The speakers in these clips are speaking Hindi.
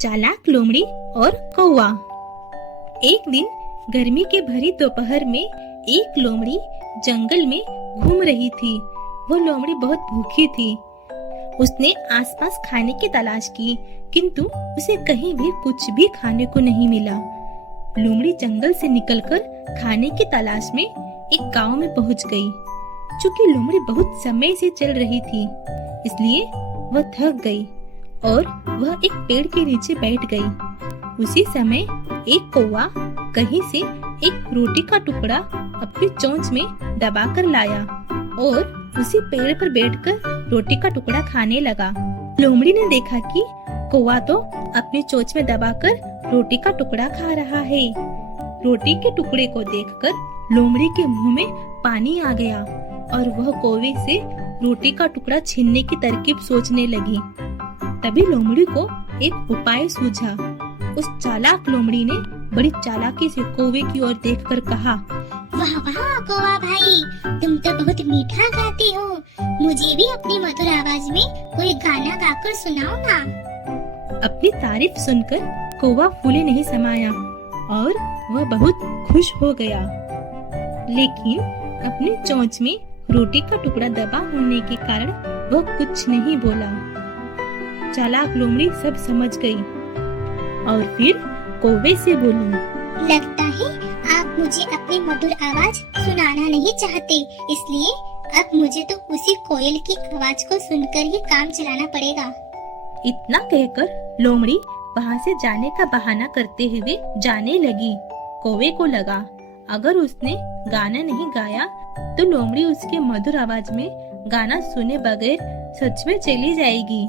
चालाक लोमड़ी और कौवा। एक दिन गर्मी के भरी दोपहर में एक लोमड़ी जंगल में घूम रही थी। वो लोमड़ी बहुत भूखी थी। उसने आसपास खाने की तलाश की, किंतु उसे कहीं भी कुछ भी खाने को नहीं मिला। लोमड़ी जंगल से निकलकर खाने की तलाश में एक गांव में पहुंच गई। चूंकि लोमड़ी बहुत समय से चल रही थी, इसलिए वह थक गई और वह एक पेड़ के नीचे बैठ गई। उसी समय एक कौवा कहीं से एक रोटी का टुकड़ा अपनी चोंच में दबाकर लाया और उसी पेड़ पर बैठकर रोटी का टुकड़ा खाने लगा। लोमड़ी ने देखा कि कौवा तो अपनी चोंच में दबाकर रोटी का टुकड़ा खा रहा है। रोटी के टुकड़े को देखकर लोमड़ी के मुंह में पानी आ गया और वह कौवे से रोटी का टुकड़ा छीनने की तरकीब सोचने लगी। तभी लोमड़ी को एक उपाय सूझा। उस चालाक लोमड़ी ने बड़ी चालाकी से कौवे की ओर देखकर कहा, वाह वाह कौवा भाई, तुम तो बहुत मीठा गाती हो। मुझे भी अपनी मधुर आवाज में कोई गाना गाकर सुनाओ ना। अपनी तारीफ सुनकर कौवा फूले नहीं समाया और वह बहुत खुश हो गया। लेकिन अपनी चोंच में रोटी का टुकड़ा दबा होने के कारण वह कुछ नहीं बोला। चालाक लोमड़ी सब समझ गई और फिर कौवे से बोली, लगता है आप मुझे अपनी मधुर आवाज सुनाना नहीं चाहते, इसलिए अब मुझे तो उसी कोयल की आवाज को सुनकर ही काम चलाना पड़ेगा। इतना कहकर लोमड़ी वहाँ से जाने का बहाना करते हुए जाने लगी। कौवे को लगा अगर उसने गाना नहीं गाया तो लोमड़ी उसके मधुर आवाज में गाना सुने बगैर सच में चली जाएगी।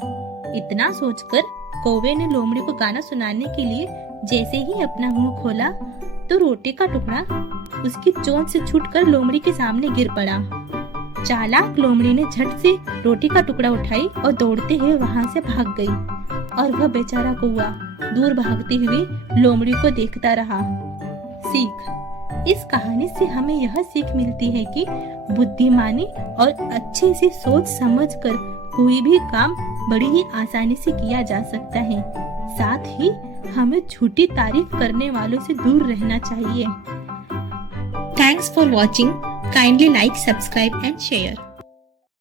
इतना सोचकर कौवे ने लोमड़ी को गाना सुनाने के लिए जैसे ही अपना मुंह खोला तो रोटी का टुकड़ा उसकी चोंच से छूटकर लोमड़ी के सामने गिर पड़ा। चालाक लोमड़ी ने झट से रोटी का टुकड़ा उठाई और दौड़ते हुए वहां से भाग गई और वह बेचारा कौवा दूर भागते हुए लोमड़ी को देखता रहा। सीख, इस कहानी से हमें यह सीख मिलती है कि बुद्धिमानी और अच्छे से सोच समझकर कोई भी काम बड़ी ही आसानी से किया जा सकता है। साथ ही हमें झूठी तारीफ करने वालों से दूर रहना चाहिए। Thanks for watching. Kindly like, subscribe and share.